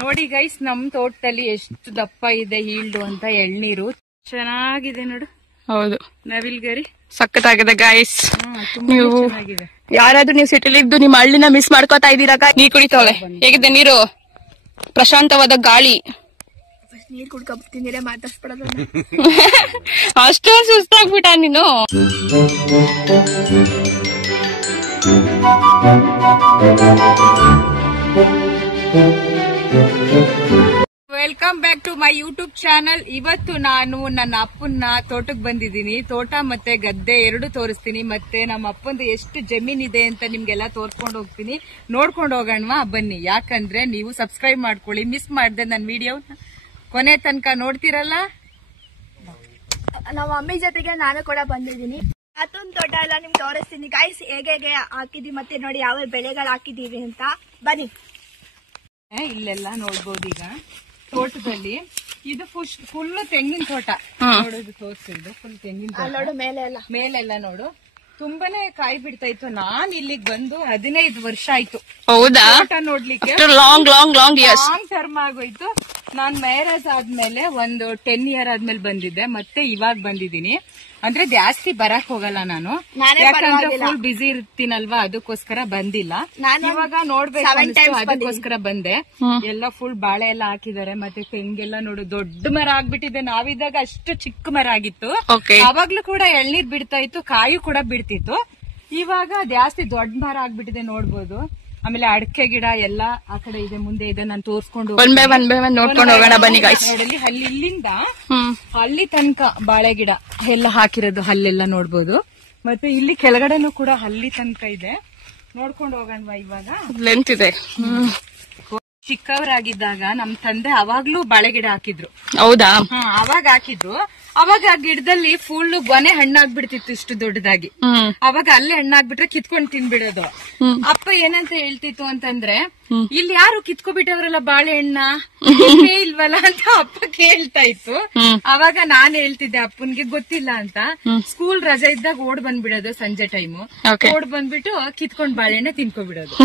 ನೋಡಿ ಗೈಸ್, ನಮ್ ತೋಟದಲ್ಲಿ ಎಷ್ಟು ದಪ್ಪ ಇದೆ ಹೀಲ್ಡು ಅಂತ ಎಳ್ನೀರು. ಚೆನ್ನಾಗಿದೆ ನೋಡು. ಹೌದು, ನವಿಲ್ ಗರಿ ಸಖತ್ತಾಗಿದೆ ಗೈಸ್. ನೀವು ಯಾರಾದ್ರೂ ನೀವು ಸಿಟಿಲಿ ಇದ್ದು ನಿಮ್ಮ ಹಳ್ಳಿನ ಮಿಸ್ ಮಾಡ್ಕೋತಾ ಇದ್ದೀರಾ? ನೀರ್ ಕುಡಿತವಳೆ. ಹೇಗಿದೆ ನೀರು? ಪ್ರಶಾಂತವಾದ ಗಾಳಿ. ನೀರ್ ಕುಡ್ಕೊಬರ್ತೀನಿ, ಮಾತಾಡ್ಸ್ಬಿಡೋದು. ಅಷ್ಟೊಂದು ಸುಸ್ತಾಗ್ಬಿಟ್ಟ ನೀನು. Welcome back to my YouTube channel. ಇವತ್ತು ನಾನು ನನ್ನ ಅಪ್ಪನ ತೋಟಕ್ಕೆ ಬಂದಿದ್ದೀನಿ. ತೋಟ ಮತ್ತೆ ಗದ್ದೆ ಎರಡು ತೋರಿಸ್ತೀನಿ, ಮತ್ತೆ ನಮ್ಮ ಅಪ್ಪಂದು ಎಷ್ಟು ಜಮೀನ್ ಇದೆ ಅಂತ ನಿಮ್ಗೆಲ್ಲ ತೋರ್ಸ್ಕೊಂಡು ಹೋಗ್ತೀನಿ. ನೋಡ್ಕೊಂಡು ಹೋಗೋಣವಾ ಬನ್ನಿ. ಯಾಕಂದ್ರೆ ನೀವು ಸಬ್ಸ್ಕ್ರೈಬ್ ಮಾಡ್ಕೊಳ್ಳಿ, ಮಿಸ್ ಮಾಡ್ದೆ ನನ್ನ ವಿಡಿಯೋ ಕೊನೆ ತನಕ ನೋಡ್ತಿರಲ್ಲ. ನಮ್ಮ ಮಮ್ಮಿ ಜೊತೆಗೆ ನಾನು ಕೂಡ ಬಂದಿದ್ದೀನಿ. ಅದೊಂದು ತೋಟ ಎಲ್ಲ ನಿಮ್ಗೆ ತೋರಿಸ್ತೀನಿ ಗೈಸ್, ಹೇಗೆ ಹಾಕಿದೀವಿ ಮತ್ತೆ ನೋಡಿ ಯಾವ ಬೆಳೆಗಳು ಹಾಕಿದೀವಿ ಅಂತ. ಬನ್ನಿ. ಇಲ್ಲೆಲ್ಲ ನೋಡ್ಬೋದು. ಈಗ ತೋಟದಲ್ಲಿ ಇದು ಫುಲ್ ತೆಂಗಿನ ತೋಟ ನೋಡೋದು ತೋರಿಸಿದ್ದು. ಫುಲ್ ತೆಂಗಿನ ತೋಟ ನೋಡು, ಮೇಲೆಲ್ಲ ನೋಡು ತುಂಬಾನೇ ಕಾಯಿ ಬಿಡ್ತಾ ಇತ್ತು. ನಾನ್ ಇಲ್ಲಿಗೆ ಬಂದು 15 ವರ್ಷ ಆಯ್ತು. ಹೌದಾ? ತೋಟ ನೋಡ್ಲಿಕ್ಕೆ ಲಾಂಗ್ ಟರ್ಮ್ ಆಗೋಯ್ತು. ನಾನ್ ಮ್ಯಾರೇಜ್ ಆದ್ಮೇಲೆ ಒಂದು 10 ಇಯರ್ ಆದ್ಮೇಲೆ ಬಂದಿದ್ದೆ, ಮತ್ತೆ ಇವಾಗ ಬಂದಿದ್ದೀನಿ. ಅಂದ್ರೆ ಜಾಸ್ತಿ ಬರಕ್ ಹೋಗಲ್ಲ ನಾನು, ಯಾಕಂದ್ರೆ ಫುಲ್ ಬಿಸಿ ಇರ್ತೀನಲ್ವಾ, ಅದಕ್ಕೋಸ್ಕರ ಬಂದಿಲ್ಲ. ಇವಾಗ ನೋಡ್ಬೇಕು ಅದಕ್ಕೋಸ್ಕರ ಬಂದೆ. ಎಲ್ಲ ಫುಲ್ ಬಾಳೆ ಎಲ್ಲ ಹಾಕಿದ್ದಾರೆ, ಮತ್ತೆ ತೆಂಗೆಲ್ಲ ನೋಡು ದೊಡ್ಡ ಮರ ಆಗ್ಬಿಟ್ಟಿದೆ. ನಾವಿದ್ದಾಗ ಅಷ್ಟು ಚಿಕ್ಕ ಮರ ಆಗಿತ್ತು. ಅವಾಗ್ಲೂ ಕೂಡ ಎಳ್ನೀರ್ ಬಿಡ್ತಾ ಇತ್ತು, ಕಾಯಿ ಕೂಡ ಬಿಡ್ತಿತ್ತು. ಇವಾಗ ಜಾಸ್ತಿ ದೊಡ್ಡ ಮರ ಆಗ್ಬಿಟ್ಟಿದೆ ನೋಡ್ಬೋದು. ಆಮೇಲೆ ಅಡಕೆ ಗಿಡ ಎಲ್ಲ ಆ ಕಡೆ ಇದೆ, ಮುಂದೆ ಇದೆ. ನಾನು ತೋರ್ಸ್ಕೊಂಡು ನೋಡ್ಕೊಂಡು ಹೋಗೋಣ ಬನ್ನಿ ಗಾಯ್ಸ್. ನೋಡಿ, ಇಲ್ಲಿಂದ ಅಲ್ಲಿ ತನಕ ಬಾಳೆ ಗಿಡ ಎಲ್ಲ ಹಾಕಿರೋದು ಅಲ್ಲೆಲ್ಲ ನೋಡ್ಬೋದು. ಮತ್ತೆ ಇಲ್ಲಿ ಕೆಳಗಡೆನೂ ಕೂಡ ಅಲ್ಲಿ ತನಕ ಇದೆ. ನೋಡ್ಕೊಂಡು ಹೋಗೋಣವಾ ಇವಾಗ. ಲೆಂತ್ ಇದೆ. ಚಿಕ್ಕವರಾಗಿದ್ದಾಗ ನಮ್ ತಂದೆ ಅವಾಗ್ಲೂ ಬಾಳೆ ಗಿಡ ಹಾಕಿದ್ರು. ಹೌದಾ? ಅವಾಗ ಹಾಕಿದ್ರು. ಅವಾಗ ಆ ಗಿಡದಲ್ಲಿ ಫುಲ್ ಗೊನೆ ಹಣ್ಣಾಗ್ಬಿಡ್ತಿತ್ತು ಇಷ್ಟು ದೊಡ್ಡದಾಗಿ. ಅವಾಗ ಅಲ್ಲೇ ಹಣ್ಣಾಗ್ಬಿಟ್ರೆ ಕಿತ್ಕೊಂಡ್ ತಿನ್ಬಿಡೋದು. ಅಪ್ಪ ಏನಂತ ಹೇಳ್ತಿತ್ತು ಅಂತಂದ್ರೆ, ಇಲ್ಲಿ ಯಾರು ಕಿತ್ಕೊಬಿಟ್ಟವ್ರಲ್ಲ ಬಾಳೆಹಣ್ಣ ಇಲ್ವಲ್ಲ ಅಂತ ಅಪ್ಪ ಕೇಳ್ತಾ ಇತ್ತು. ಅವಾಗ ನಾನ್ ಹೇಳ್ತಿದ್ದೆ ಅಪ್ಪನ್ಗೆ ಗೊತ್ತಿಲ್ಲ ಅಂತ. ಸ್ಕೂಲ್ ರಜೆ ಇದ್ದಾಗ ಓಡ್ ಬಂದ್ಬಿಡೋದು ಸಂಜೆ ಟೈಮು. ಓಡ್ ಬಂದ್ಬಿಟ್ಟು ಕಿತ್ಕೊಂಡ್ ಬಾಳೆಹಣ್ಣ ತಿನ್ಕೊಬಿಡೋದು.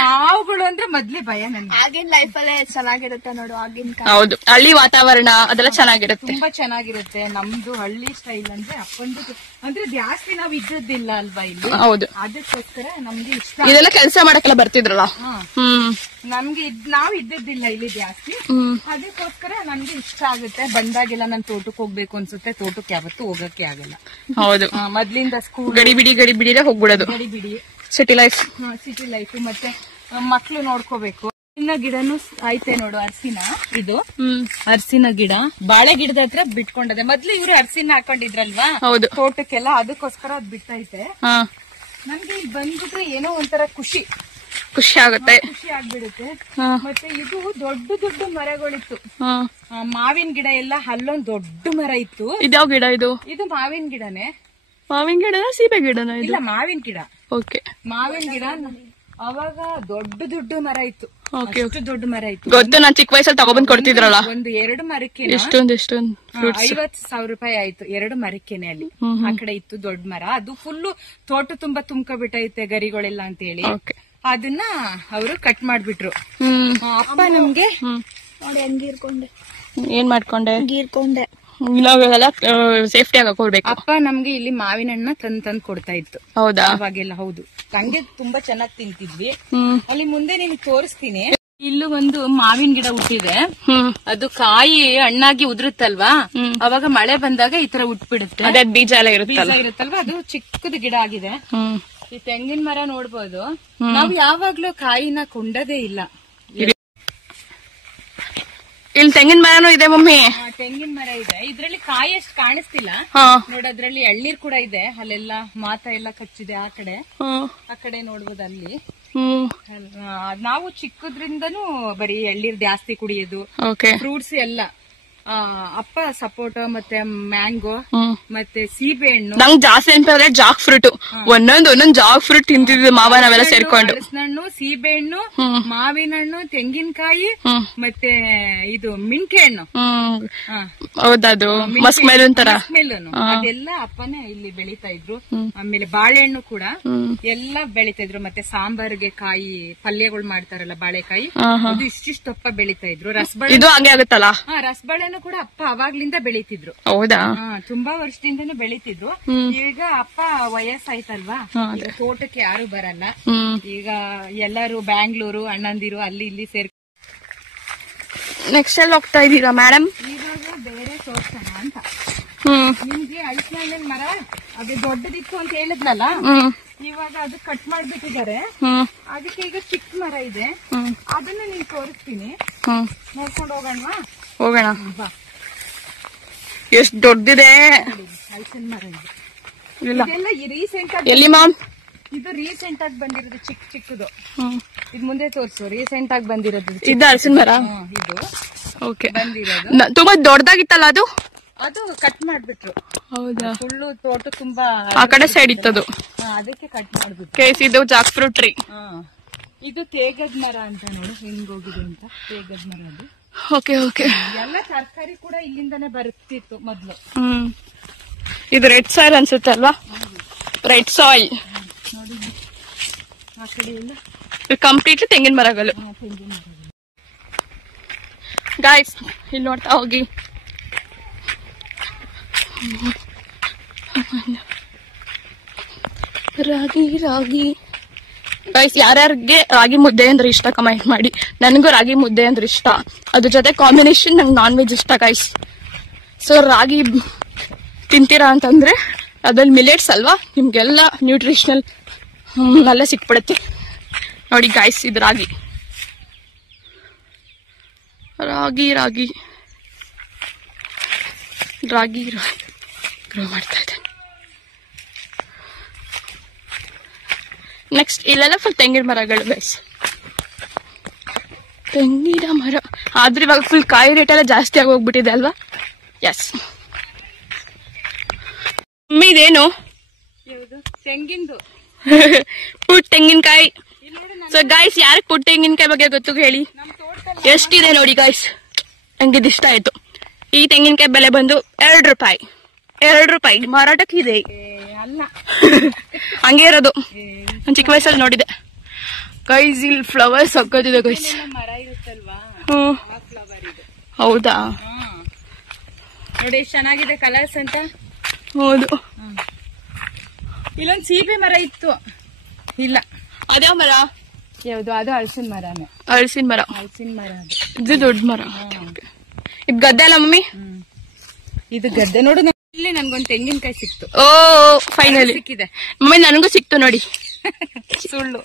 ಹಾವುಗಳು ಅಂದ್ರೆ ಮೊದ್ಲೇ ಭಯ ನನ್ಗೆ. ಆಗಿನ ಲೈಫ್ ಅಲ್ಲೇ ಚೆನ್ನಾಗಿರುತ್ತೆ ನೋಡು, ಆಗಿನ. ಹೌದು, ಹಳ್ಳಿ ವಾತಾವರಣ ಅದೆಲ್ಲ ಚೆನ್ನಾಗಿರುತ್ತೆ, ತುಂಬಾ ಚೆನ್ನಾಗಿರುತ್ತೆ. ನಮ್ದು ಹಳ್ಳಿ ಸ್ಟೈಲ್ ಅಂದ್ರೆ ಅಪ್ಪಂದು ಅಂದ್ರೆ ಜಾಸ್ತಿ ನಾವ್ ಇದ್ದದ್ದಿಲ್ಲ ಅಲ್ವಾ ಇಲ್ಲಿ. ಹೌದು, ಅದಕ್ಕೋಸ್ಕರ ನಮ್ಗೆ ಇಷ್ಟ. ಇದೆಲ್ಲ ಕೆಲಸ ಮಾಡಕ್ಕೆಲ್ಲ ಬರ್ತಿದ್ರಲ್ಲ. ನಮ್ಗೆ ನಾವ್ ಇದ್ದದ್ದಿಲ್ಲ ಇಲ್ಲಿ ಜಾಸ್ತಿ, ಅದಕ್ಕೋಸ್ಕರ ನನ್ಗೆ ಇಷ್ಟ ಆಗುತ್ತೆ. ಬಂದಾಗೆಲ್ಲ ನನ್ ತೋಟಕ್ಕೆ ಹೋಗ್ಬೇಕು ಅನ್ಸುತ್ತೆ. ತೋಟಕ್ಕೆ ಯಾವತ್ತೂ ಹೋಗಕ್ಕೆ ಆಗಲ್ಲ. ಹೌದು, ಮೊದ್ಲಿಂದ ಸ್ಕೂಲ್ ಗಡಿಬಿಡಿ ಹೋಗ್ಬಿಡೋದು. ಗಡಿಬಿಡಿ ಸಿಟಿ ಲೈಫ್ ಮತ್ತೆ ಮಕ್ಳು ನೋಡ್ಕೋಬೇಕು. ಇನ್ನ ಗಿಡನು ಐತೆ ನೋಡು, ಅರ್ಸಿನ. ಇದು ಅರ್ಸಿನ ಗಿಡ ಬಾಳೆ ಗಿಡದ ಹತ್ರ ಬಿಟ್ಕೊಂಡದೆ. ಮೊದ್ಲು ಇವ್ರು ಅರ್ಸಿನ ಹಾಕೊಂಡಿದ್ರಲ್ವಾ ತೋಟಕ್ಕೆಲ್ಲ, ಅದಕ್ಕೋಸ್ಕರ ಅದ್ ಬಿಟ್ಟೈತೆ. ನಮ್ಗೆ ಇಲ್ಲಿ ಬಂದ್ಬಿಟ್ರೆ ಏನೋ ಒಂಥರ ಖುಷಿ ಆಗುತ್ತೆ, ಖುಷಿ ಆಗ್ಬಿಡುತ್ತೆ. ಮತ್ತೆ ಇದು ದೊಡ್ಡ ಮರಗಳಿತ್ತು. ಮಾವಿನ ಗಿಡ ಎಲ್ಲ ಅಲ್ಲೊಂದ್ ದೊಡ್ಡ ಮರ ಇತ್ತು. ಇದ್ಯಾವ ಗಿಡ? ಇದು ಮಾವಿನ ಗಿಡನೇ. ಮಾವಿನ ಗಿಡನ ಸೀಬೆ ಗಿಡನ? ಇಲ್ಲ, ಮಾವಿನ ಗಿಡ. ಓಕೆ, ಮಾವಿನ ಗಿಡ. ಅವಾಗ ದೊಡ್ಡ ಮರ ಇತ್ತು, ಅಷ್ಟು ದೊಡ್ಡ ಮರ ಇತ್ತು. ಗೊತ್ತು, ನಾನ್ ಚಿಕ್ಕ ವಯಸ್ಸಲ್ಲಿ ತಗೊಬಂದ್ ಕೊಡ್ತಿದ್ರಲ್ಲ. ಒಂದು 2 ಮರಕ್ಕೆ ಎಷ್ಟೊಂದು 50,000 ರೂಪಾಯಿ ಆಯ್ತು. 2 ಮರಕ್ಕೇನೆ ಅಲ್ಲಿ. ಆ ಕಡೆ ಇತ್ತು ದೊಡ್ಡ ಮರ. ಅದು ಫುಲ್ಲು ತೋಟ ತುಂಬಾ ತುಂಬ್ಕೊಬಿಟ್ಟೈತೆ ಗರಿಗಳೆಲ್ಲ ಅಂತ ಹೇಳಿ ಅದನ್ನ ಅವರು ಕಟ್ ಮಾಡ್ಬಿಟ್ರು. ಅಪ್ಪ ನಮ್ಗೆ ನೋಡಿ ಹೆಂಗೀರ್ಕೊಂಡೆ. ಏನ್ ಮಾಡ್ಕೊಂಡೆ? ಗೀರ್ಕೊಂಡೆ. ನಾವೆಲ್ಲ ಸೇಫ್ಟಿ ಆಗಿ ಹಾಕೊಳ್ಬೇಕು. ಅಪ್ಪ ನಮ್ಗೆ ಇಲ್ಲಿ ಮಾವಿನ ಹಣ್ಣ ತಂದ್ ಕೊಡ್ತಾ ಇತ್ತು. ಹೌದಾ? ಅವಾಗೆಲ್ಲ. ಹೌದು, ಹಂಗೆ ತುಂಬಾ ಚೆನ್ನಾಗಿ ತಿಂತಿದ್ವಿ. ಅಲ್ಲಿ ಮುಂದೆ ನಿಮ್ಗೆ ತೋರಿಸ್ತೀನಿ. ಇಲ್ಲೂ ಒಂದು ಮಾವಿನ ಗಿಡ ಹುಟ್ಟಿದೆ. ಅದು ಕಾಯಿ ಹಣ್ಣಾಗಿ ಉದುರುತ್ತಲ್ವಾ, ಅವಾಗ ಮಳೆ ಬಂದಾಗ ಈ ತರ ಉಟ್ಬಿಡುತ್ತೆ. ಅದೇ ಬೀಜ ಎಲ್ಲ ಇರುತ್ತಲ್ವಾ, ಅದು ಚಿಕ್ಕದ ಗಿಡ ಆಗಿದೆ. ಈ ತೆಂಗಿನ ಮರ ನೋಡ್ಬೋದು. ನಾವು ಯಾವಾಗ್ಲೂ ಕಾಯಿನ ಕೊಂಡದೇ ಇಲ್ಲ. ಇಲ್ಲಿ ತೆಂಗಿನ ಮರನೂ ಇದೆ ಮಮ್ಮಿ. ತೆಂಗಿನ ಮರ ಇದೆ. ಇದ್ರಲ್ಲಿ ಕಾಯಿ ಎಷ್ಟು ಕಾಣಿಸ್ತಿಲ್ಲ ನೋಡಿ. ಅದ್ರಲ್ಲಿ ಎಳ್ನೀರ್ ಕೂಡ ಇದೆ. ಅಲ್ಲೆಲ್ಲ ಮಾತ ಎಲ್ಲ ಕಚ್ಚಿದೆ. ಆ ಕಡೆ ನೋಡ್ಬೋದು ಅಲ್ಲಿ. ನಾವು ಚಿಕ್ಕದ್ರಿಂದನೂ ಬರೀ ಎಳ್ನೀರ್ ಜಾಸ್ತಿ ಕುಡಿಯೋದು, ಫ್ರೂಟ್ಸ್ ಎಲ್ಲ ಅಪ್ಪ ಸಪೋಟ ಮತ್ತೆ ಮ್ಯಾಂಗೋ ಮತ್ತೆ ಸೀಬೆ ಹಣ್ಣು. ನಂಗೆ ಜಾಸ್ತಿ ನೆನಪಿದ್ರೆ ಜಾಕ್ ಫ್ರೂಟ್, ಒಂದೊಂದ್ ಜಾಕ್ ಫ್ರೂಟ್ ತಿಂತಿದ್ವಿ ಮಾವ ನಾವೆಲ್ಲ ಸೇರ್ಕೊಂಡು. ಹಣ್ಣು, ಸೀಬೆ ಹಣ್ಣು, ಮಾವಿನ ಹಣ್ಣು, ತೆಂಗಿನಕಾಯಿ ಮತ್ತೆ ಇದು ಮಿಂಕೆ ಹಣ್ಣು. ಹೌದದು ಮಸ್ಕ್ ಮೆಲೂನ್ ತರ ಅದೆಲ್ಲ ಅಪ್ಪನೇ ಇಲ್ಲಿ ಬೆಳೀತಾ ಇದ್ರು. ಆಮೇಲೆ ಬಾಳೆಹಣ್ಣು ಕೂಡ ಎಲ್ಲ ಬೆಳೀತಾ ಇದ್ರು. ಮತ್ತೆ ಸಾಂಬಾರ್ಗೆ ಕಾಯಿ ಪಲ್ಯಗಳು ಮಾಡ್ತಾರಲ್ಲ ಬಾಳೆಕಾಯಿ, ಅದು ಇಷ್ಟಿಷ್ಟಪ್ಪ ಬೆಳೀತಾ ಇದ್ರು. ಇದು ಹಂಗೆ ಆಗುತ್ತಲ್ಲ. ರಸಬಾಳೆನು ಕೂಡ ಅಪ್ಪ ಅವಾಗ್ಲಿಂದ ಬೆಳೀತಿದ್ರು. ಹೌದಾ? ತುಂಬಾ ವರ್ಷದಿಂದನೂ ಬೆಳೀತಿದ್ರು. ಈಗ ಅಪ್ಪ ವಯಸ್ಸಾಯ್ತಲ್ವಾ, ಈಗ ತೋಟಕ್ಕೆ ಯಾರು ಬರಲ್ಲ. ಈಗ ಎಲ್ಲರೂ ಬ್ಯಾಂಗ್ಳೂರು ಅಣ್ಣಂದಿರು ಅಲ್ಲಿ ಇಲ್ಲಿ ಸೇರ್. ನೆಕ್ಸ್ಟ್ ಎಲ್ಲಿ ಹೋಗ್ತಾ ಇದೀರಾ ಮೇಡಮ್? ಇವಾಗ ಬೇರೆ ತೋರ್ಸೋಣ ಅಂತ. ನಿಮ್ಗೆ ಐಸ್ಲ್ಯಾಂಡ್ ಮರ ಅದು ದೊಡ್ಡದಿತ್ತು ಅಂತ ಹೇಳಿದ್ನಲ್ಲ, ಇವಾಗ ಅದು ಕಟ್ ಮಾಡ್ಬಿಟ್ಟಿದ್ದಾರೆ. ಅದಕ್ಕೆ ಈಗ ಚಿಕ್ಕ ಮರ ಇದೆ, ಅದನ್ನ ನೀನ್ ತೋರಿಸ್ತೀನಿ, ನೋಡ್ಕೊಂಡು ಹೋಗೋಣವಾ? ಹೋಗೋಣ. ಎಷ್ಟು ದೊಡ್ಡದಿದೆ ಹಲಸಿನ ಮರ ಇದೆ. ಇಲ್ಲ ಇದೆಲ್ಲ ರೀಸೆಂಟ್ ಆಗಿ, ಎಲ್ಲಿ ಮ್ಯಾಮ್? ಇದು ರೀಸೆಂಟ್ ಆಗಿ ಬಂದಿರೋದು, ಚಿಕ್ಕದು. ಇದು ಮುಂದೆ ತೋರಿಸು. ರೀಸೆಂಟ್ ಆಗಿ ಬಂದಿರೋದು ಇದು ಹಲಸಿನ ಮರ. ಇದು ಓಕೆ ಬಂದಿರೋದು. ತುಂಬಾ ದೊಡ್ಡದಾಗಿತ್ತಲ್ಲ ಅದು? ಅದು ಕಟ್ ಮಾಡ್ಬಿಟ್ರು. ಹೌದಾ? ಫುಲ್ಲು ತೋಟ ತುಂಬಾ ಆ ಕಡೆ ಸೈಡ್ ಇತ್ತದು, ಅದಕ್ಕೆ ಕಟ್ ಮಾಡ್ಬಿಟ್ರು. ಕೇಸ್ ಇದು ಜಾಕ್ ಫ್ರೂಟ್ ಟ್ರೀ. ಇದು ತೇಗದ ಮರ ಅಂತ ನೋಡು ಹೆಂಗೋಗಿದೆ ಅಂತ. ತೇಗದ ಮರ ಅದು. Okay okay. ಎಲ್ಲ ತರಕಾರಿ ಕೂಡ ಇಲ್ಲಿಂದಾನೆ ಬರುತ್ತಿತ್ತು ಮೊದ್ಲು. ಇದು ರೆಡ್ ಸಾಯಿಲ್ ಅನ್ಸುತ್ತೆ ಅಲ್ವಾ? Red soil. ನೋಡಿ ಆ ಕಡೆ ಎಲ್ಲ ಕಂಪ್ಲೀಟ್ಲಿ ತೆಂಗಿನ ಮರಗಳು. ಗಾಯ್ಸ್ ಇಲ್ಲಿ ನೋಡ್ತಾ ಹೋಗಿ. ರಾಗಿ ರಾಗಿ ಗೈಸ್, ಯಾರ್ಯಾರಿಗೆ ರಾಗಿ ಮುದ್ದೆ ಅಂದ್ರೆ ಇಷ್ಟ ಕಮೆಂಟ್ ಮಾಡಿ. ನನಗೂ ರಾಗಿ ಮುದ್ದೆ ಅಂದ್ರೆ ಇಷ್ಟ. ಅದ್ರ ಜೊತೆ ಕಾಂಬಿನೇಷನ್ ನಂಗೆ ನಾನ್ ವೆಜ್ ಇಷ್ಟ ಗೈಸ್. ಸೊ ರಾಗಿ ತಿಂತೀರಾ ಅಂತಂದ್ರೆ ಅದ್ರಲ್ಲಿ ಮಿಲೆಟ್ಸ್ ಅಲ್ವಾ, ನಿಮ್ಗೆಲ್ಲ ನ್ಯೂಟ್ರಿಷನಲ್ ಎಲ್ಲ ಸಿಕ್ಬಿಡುತ್ತೆ. ನೋಡಿ ಗೈಸ್, ಇದು ರಾಗಿ ರಾಗಿ ರಾಗಿ ರಾಗಿ ರಾಗಿ ಗ್ರೋ ಮಾಡ್ತಾ ಇದ್ದೇನೆ. ನೆಕ್ಸ್ಟ್ ಇಲ್ಲೆಲ್ಲ ಫುಲ್ ತೆಂಗಿನ ಮರಗಳು ಗೈಸ್. ತೆಂಗಿನ ಮರ ಆದ್ರೆ ಇವಾಗ ಫುಲ್ ಕಾಯಿ ರೇಟ್ ಎಲ್ಲ ಜಾಸ್ತಿ ಆಗಿ ಹೋಗ್ಬಿಟ್ಟಿದೆ ಅಲ್ವಾ? ಎಸ್. ಇದೇನು? ತೆಂಗಿಂದು ಪುಟ್ ತೆಂಗಿನಕಾಯಿ. ಸೊ ಗೈಸ್, ಯಾರಿಗೆ ಪುಟ್ ತೆಂಗಿನಕಾಯಿ ಬಗ್ಗೆ ಗೊತ್ತು ಹೇಳಿ. ಎಷ್ಟಿದೆ ನೋಡಿ ಗೈಸ್, ನಂಗೆ ಇಷ್ಟ ಆಯ್ತು. ಈ ತೆಂಗಿನಕಾಯಿ ಬೆಲೆ ಬಂದು 2 ರೂಪಾಯಿ. 2 ರೂಪಾಯಿ ಮಾರಾಟಕ್ಕಿದೆ. ಅಲ್ಲ ಹಂಗೆ ಇರೋದು. ನಾನು ಚಿಕ್ಕ ವಯಸ್ಸಲ್ಲಿ ನೋಡಿದೆ ಗೈಸ್. ಇಲ್ಲಿ ಫ್ಲವರ್ಸ್ ಹಾಕೋದಿದೆ ಗೈಸ್. ಮರ ಇರುತ್ತಲ್ವಾ, ಫ್ಲವರ್ ಇದು. ಹೌದಾ? ನೋಡಿ ಎಷ್ಟು ಚೆನ್ನಾಗಿದೆ ಕಲರ್ಸ್ ಅಂತ. ಹೌದು. ಇಲ್ಲೊಂದು ಸೀಬೆ ಮರ ಇತ್ತು. ಇಲ್ಲ, ಅದೇ ಮರ ಯಾವುದು? ಅದು ಹಲಸಿನ ಮರನೇ. ಹಲಸಿನ ಮರ. ಹಲಸಿನ ಮರ ಇದು ದೊಡ್ಡ ಮರ. ಇದು ಗದ್ದೆ ಅಲ್ಲ ಮಮ್ಮಿ? ಇದು ಗದ್ದೆ. ನೋಡು, ಇಲ್ಲಿ ನನ್ಗೊಂದು ತೆಂಗಿನಕಾಯಿ ಸಿಕ್ತು. ಓ ಫೈನಲಿ ಸಿಕ್ಕಿದೆ ಮಮ್ಮಿ, ನನಗೂ ಸಿಕ್ತು ನೋಡಿ. ಸುಳ್ಳು